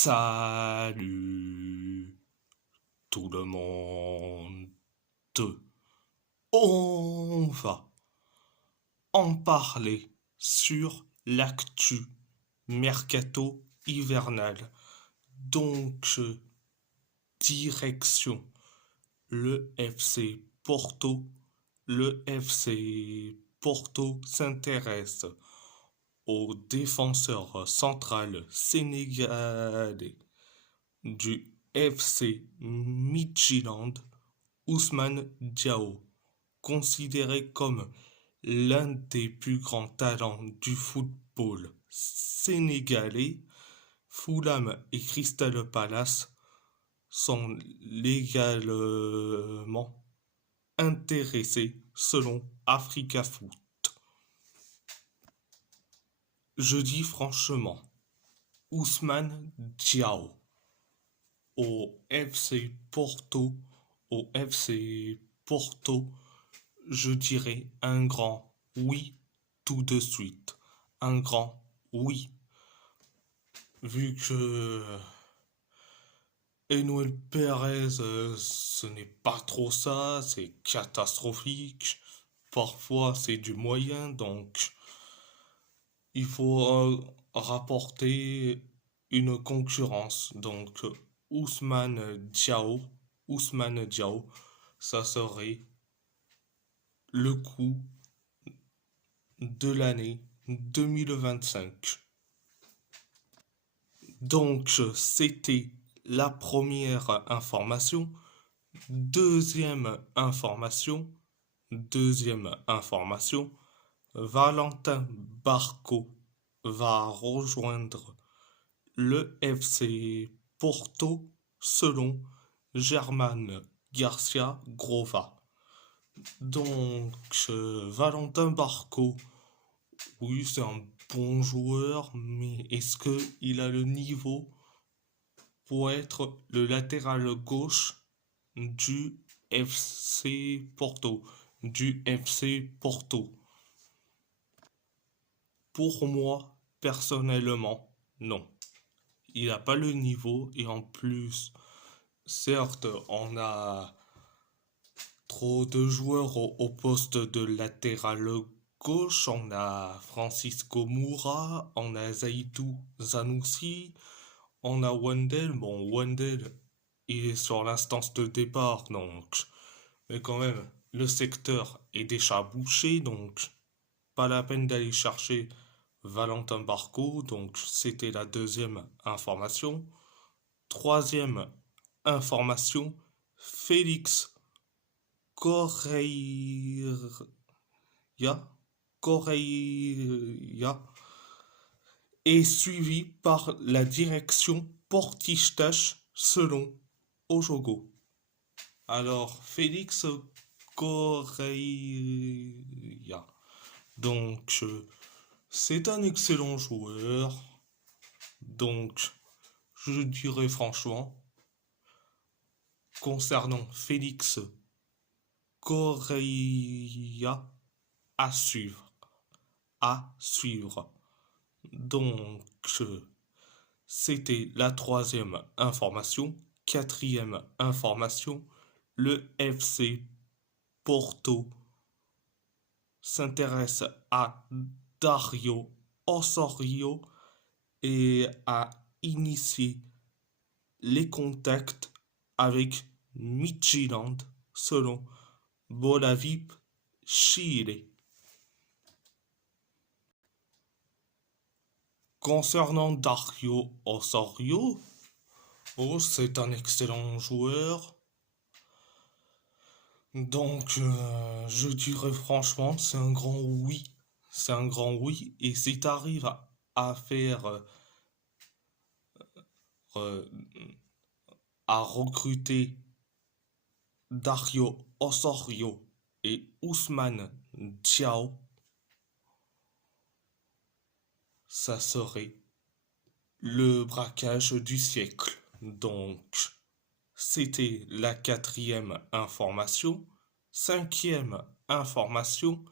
Salut tout le monde. On va en parler sur l'actu mercato hivernal. Donc, direction le FC Porto. Le FC Porto s'intéresse au défenseur central sénégalais du FC Midtjylland, Ousmane Diao, considéré comme l'un des plus grands talents du football sénégalais. Fulham et Crystal Palace sont légalement intéressés selon Africa Foot. Je dis franchement, Ousmane Diao au FC Porto, je dirais un grand oui tout de suite. Un grand oui. Vu que Emmanuel Pérez, ce n'est pas trop ça, c'est catastrophique. Parfois, c'est du moyen, donc il faut rapporter une concurrence. Donc, Ousmane Diao, ça serait le coup de l'année 2025. Donc, c'était la première information. Deuxième information, Valentin Barco va rejoindre le FC Porto selon Germán Garcia Grova. Donc, Valentin Barco, oui, c'est un bon joueur, mais est-ce qu'il a le niveau pour être le latéral gauche du FC Porto, Pour moi, personnellement, non. Il n'a pas le niveau et en plus, certes, on a trop de joueurs au poste de latéral gauche. On a Francisco Moura, on a Zaidou Zanussi, on a Wendell. Bon, Wendell, il est sur l'instance de départ, donc. Mais quand même, le secteur est déjà bouché, donc pas la peine d'aller chercher Valentin Barco. Donc c'était la deuxième information. Troisième information, Félix Correia, Correia est suivi par la direction Portistache selon Ojogo. Alors, Félix Correia. Donc, c'est un excellent joueur. Donc, je dirais franchement, concernant Félix Correia, à suivre. À suivre. Donc, c'était la troisième information. Quatrième information, le FC Porto s'intéresse à Dario Osorio et a initié les contacts avec Midtjylland selon Bolavip Chile. Concernant Dario Osorio, oh, c'est un excellent joueur. Donc, je dirais franchement, c'est un grand oui. C'est un grand oui. Et si tu arrives à faire, euh, à recruter Dario Osorio et Ousmane Diao, ça serait le braquage du siècle. Donc, c'était la quatrième information. Cinquième information,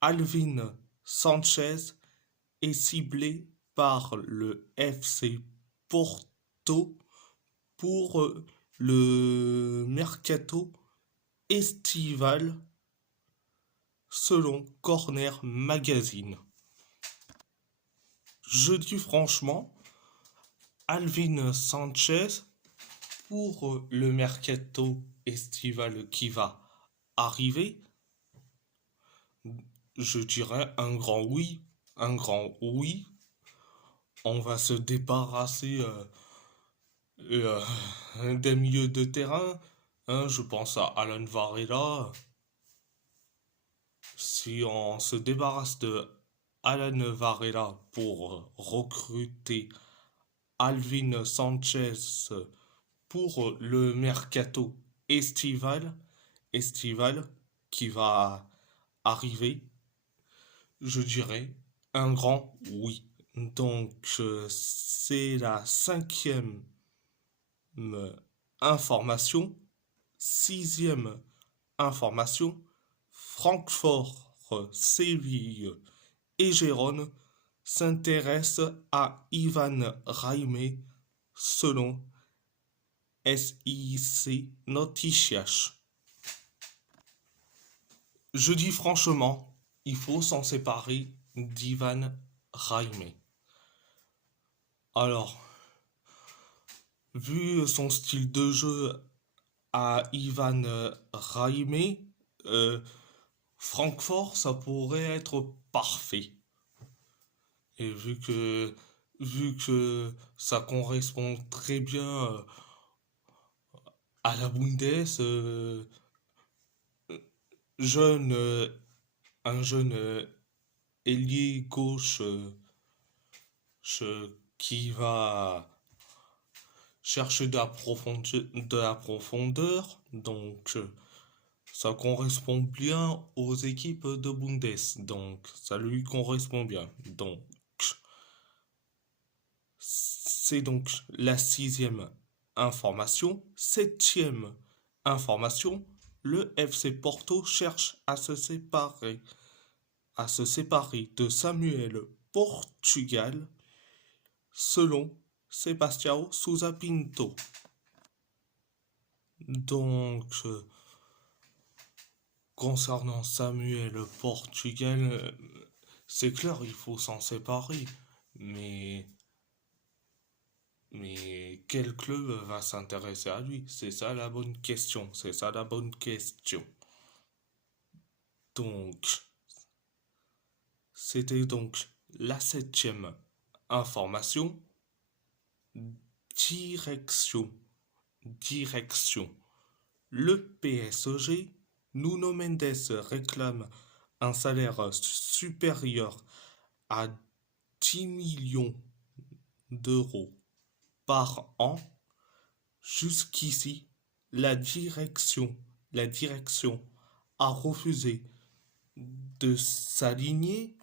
Alvin Sanchez est ciblé par le FC Porto pour le mercato estival selon Corner Magazine. Je dis franchement, Alvin Sanchez pour le mercato estival qui va arriver, je dirais un grand oui, un grand oui. On va se débarrasser des milieux de terrain. Hein, je pense à Alan Varela. Si on se débarrasse de Alan Varela pour recruter Alvin Sanchez pour le mercato estival qui va arriver, je dirais un grand oui. Donc c'est la 5e information. 6e information, Francfort, Séville et Gérone s'intéressent à Ivan Raime selon SIC Noticias. Je dis franchement, il faut s'en séparer d'Ivan Raime. Alors, vu son style de jeu à Ivan Raime, Francfort, ça pourrait être parfait. Et vu que ça correspond très bien à la Bundes, jeune, un jeune ailier gauche qui va chercher de la profondeur, donc ça correspond bien aux équipes de Bundes, donc ça lui correspond bien. Donc c'est donc la 6e information. 7e information, le FC Porto cherche à se séparer de Samuel Portugal selon Sebastião Sousa Pinto. Donc, concernant Samuel Portugal, c'est clair, il faut s'en séparer. Mais quel club va s'intéresser à lui? C'est ça la bonne question. C'est ça la bonne question. Donc, c'était donc la 7e information. Direction. Le PSG, Nuno Mendes réclame un salaire supérieur à 10 millions d'euros par an. Jusqu'ici, la direction a refusé de s'aligner.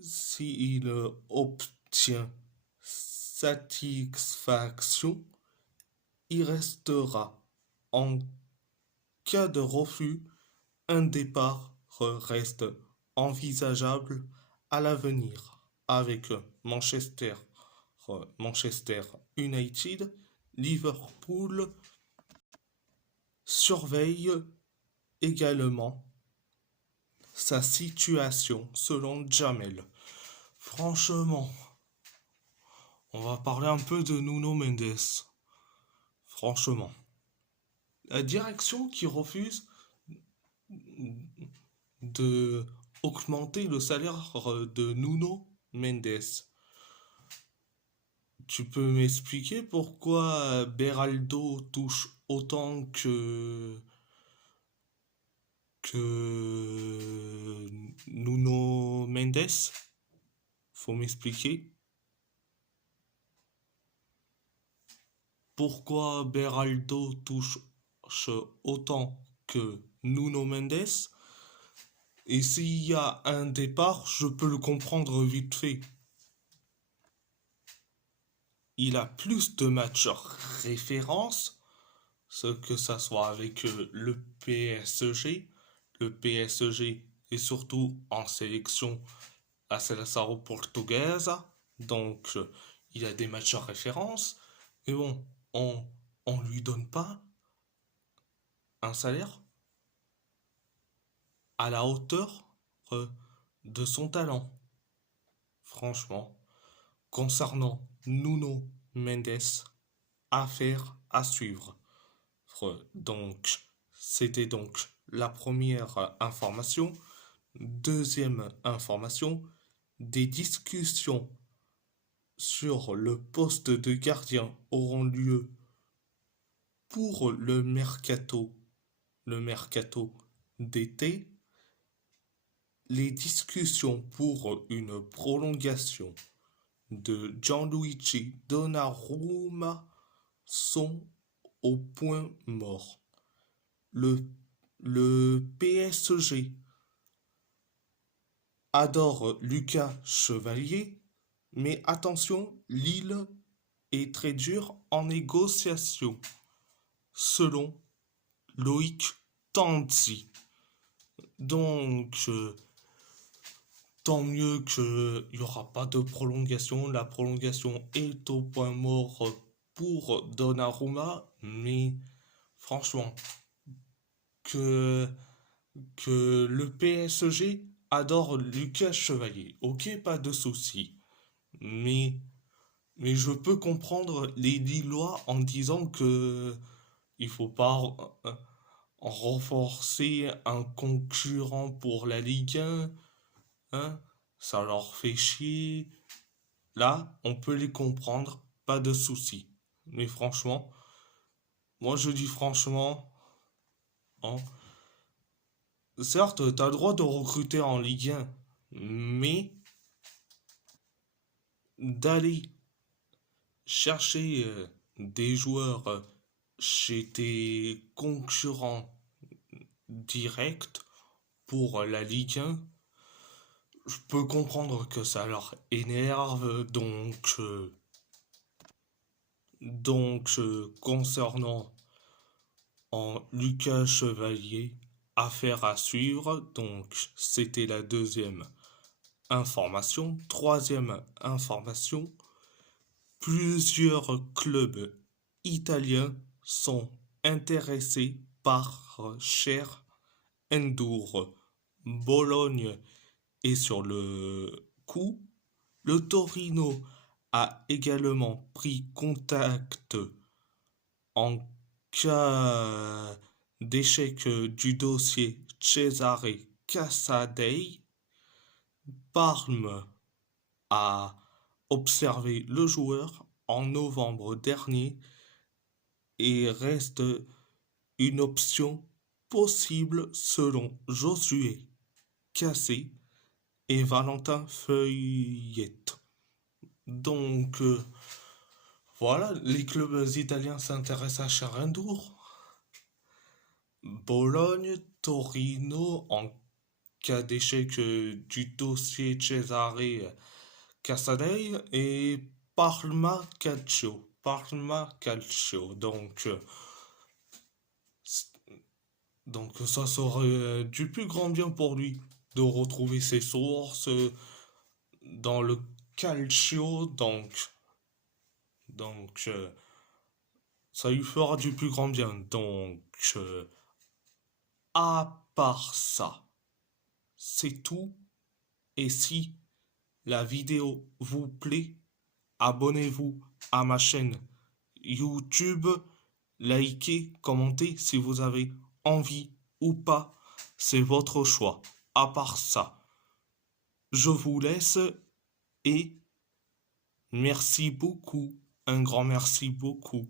S'il obtient satisfaction, il restera. En cas de refus, un départ reste envisageable à l'avenir avec Manchester United. Liverpool surveille également sa situation selon Jamel. Franchement, on va parler un peu de Nuno Mendes. Franchement, la direction qui refuse de augmenter le salaire de Nuno Mendes. Tu peux m'expliquer pourquoi Beraldo touche autant que Nuno Mendes? Faut m'expliquer. Pourquoi Beraldo touche autant que Nuno Mendes? Et s'il y a un départ, je peux le comprendre vite fait. Il a plus de matchs référence, ce que ça soit avec le PSG. Le PSG est surtout en sélection à Seleção portugaise. Donc, il a des matchs en référence, mais bon, on lui donne pas un salaire à la hauteur euh, de son talent. Franchement, concernant Nuno Mendes, affaire à suivre. Donc, c'était donc la première information. Deuxième information, des discussions sur le poste de gardien auront lieu pour le mercato d'été. Les discussions pour une prolongation de Gianluigi Donnarumma sont au point mort. Le PSG adore Lucas Chevalier, mais attention, Lille est très dur en négociation, selon Loïc Tanzi. Donc, tant mieux qu'il n'y aura pas de prolongation. La prolongation est au point mort pour Donnarumma, mais franchement, que, que le PSG adore Lucas Chevalier. Ok, pas de souci. Mais, mais je peux comprendre les Lillois en disant que il faut pas renforcer un concurrent pour la Ligue 1. Hein, ça leur fait chier. Là, on peut les comprendre, pas de souci. Mais franchement, moi je dis franchement, hein, certes, t'as le droit de recruter en Ligue 1, mais d'aller chercher des joueurs chez tes concurrents directs pour la Ligue 1, je peux comprendre que ça leur énerve, concernant en Lucas Chevalier, affaire à suivre. Donc, c'était la deuxième information. Troisième information, plusieurs clubs italiens sont intéressés par Cher Endur. Bologne est sur le coup. Le Torino a également pris contact en cas d'échec du dossier Cesare Casadei. Parme a observé le joueur en novembre dernier et reste une option possible selon Josué Cassé et Valentin Feuillette. Donc, voilà, les clubs italiens s'intéressent à Charendour. Bologne, Torino, en cas d'échec du dossier Cesare Casadei, et Parma Calcio. Parma Calcio. Donc ça serait du plus grand bien pour lui de retrouver ses sources dans le calcio. Donc ça lui fera du plus grand bien. Donc, à part ça, c'est tout. Et si la vidéo vous plaît, abonnez-vous à ma chaîne YouTube, likez, commentez si vous avez envie ou pas. C'est votre choix. À part ça, je vous laisse et merci beaucoup. Un grand merci beaucoup.